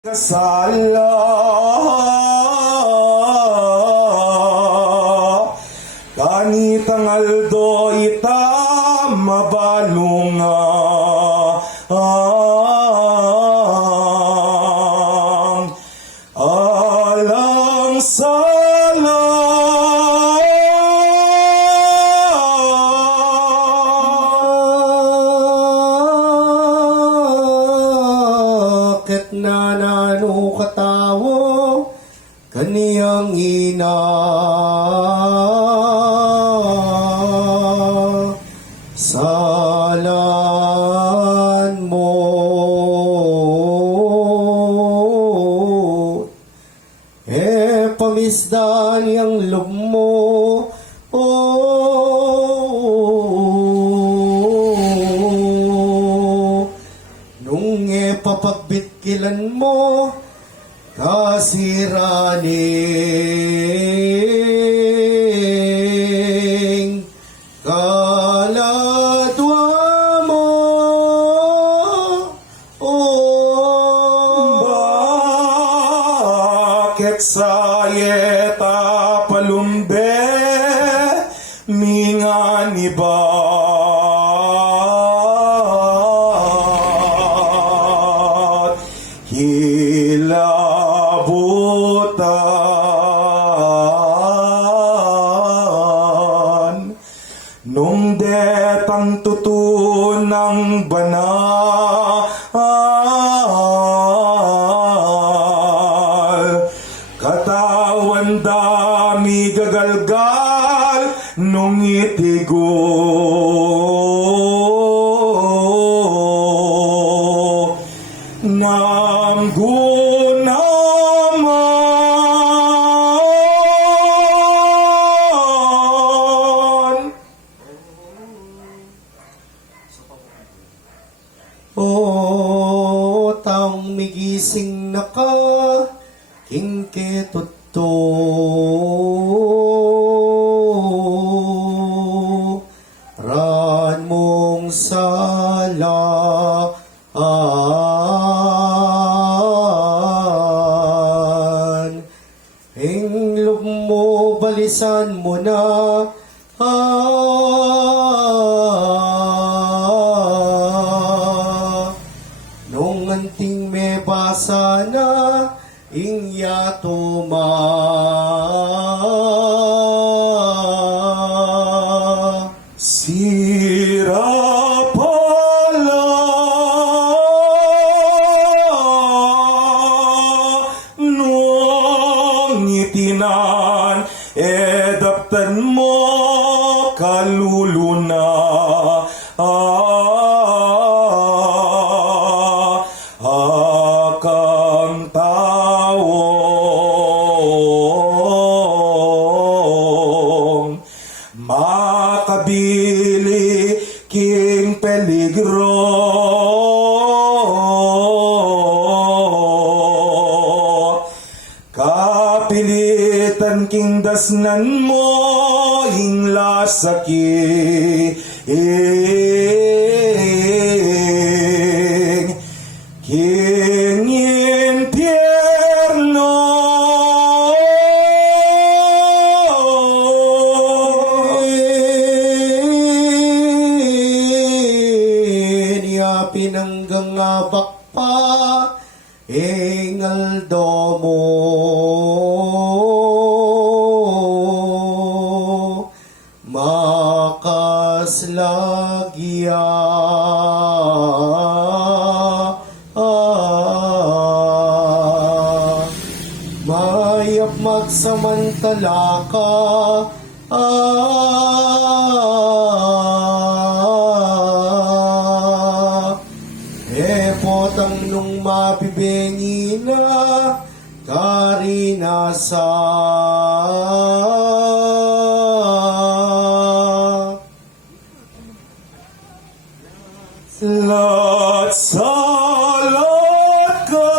Kasala kanitang aldo ita mabalunga alang sala ket nanano katawo kaniyang ina salan mo pamisdan yang loob mo nung papagbitkilan mo kasiraning kaladwa mo bakit sayeta palumbe mingan iba hilabutan nung detang tutunang banal katawan dami gagalgal nung itigo ng gunaman. Taong migising na ka kingketutto ran mong sala Hinglog mo, balisan mo na nung anting may basa na ingyato Sira pala nung itinan edaptan mo kaluluna akang taong makabili king peligro kapilitan king dasnan mo hingla sakit king impierno pinanggang bakpa engaldo mo makaslagya mayap magsamantala ka potang nung mabibengi na karinasa Lat salat ka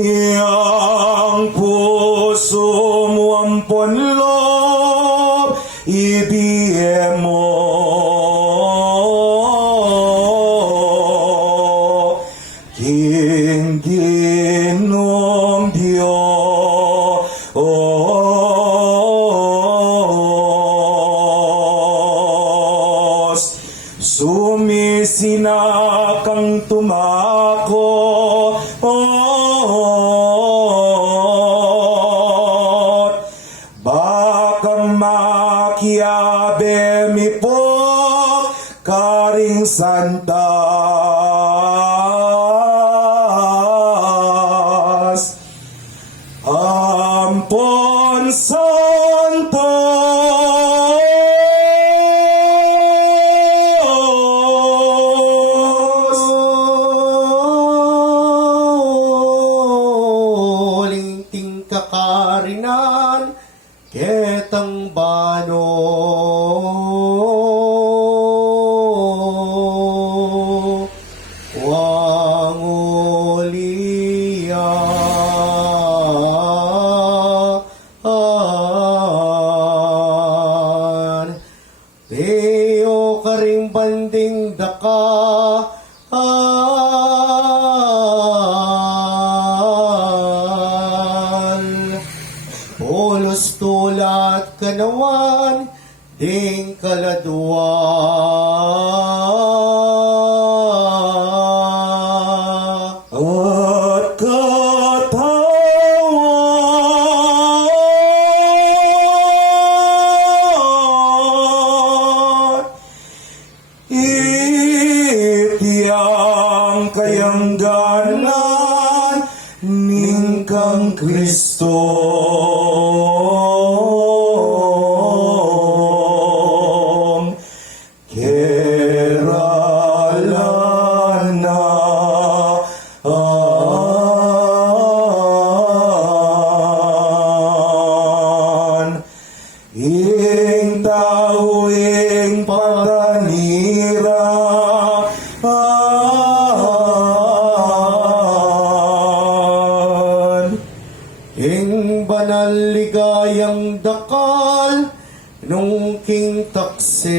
yang puso mo ang ponlob ibigay mo sinakang tumako. Baka makiabe mi po karing santas. Ampon santos. Lingting kakarinan, ketang bano. Wangulia. Teo karing banding daka. Pulos tulat kanawan, ding kaladwa. At katawan, itiyang kayangganan ningkang Kristo. Keralana ing tao ing patanira Ing banal ligayang dakal, nung king taksin.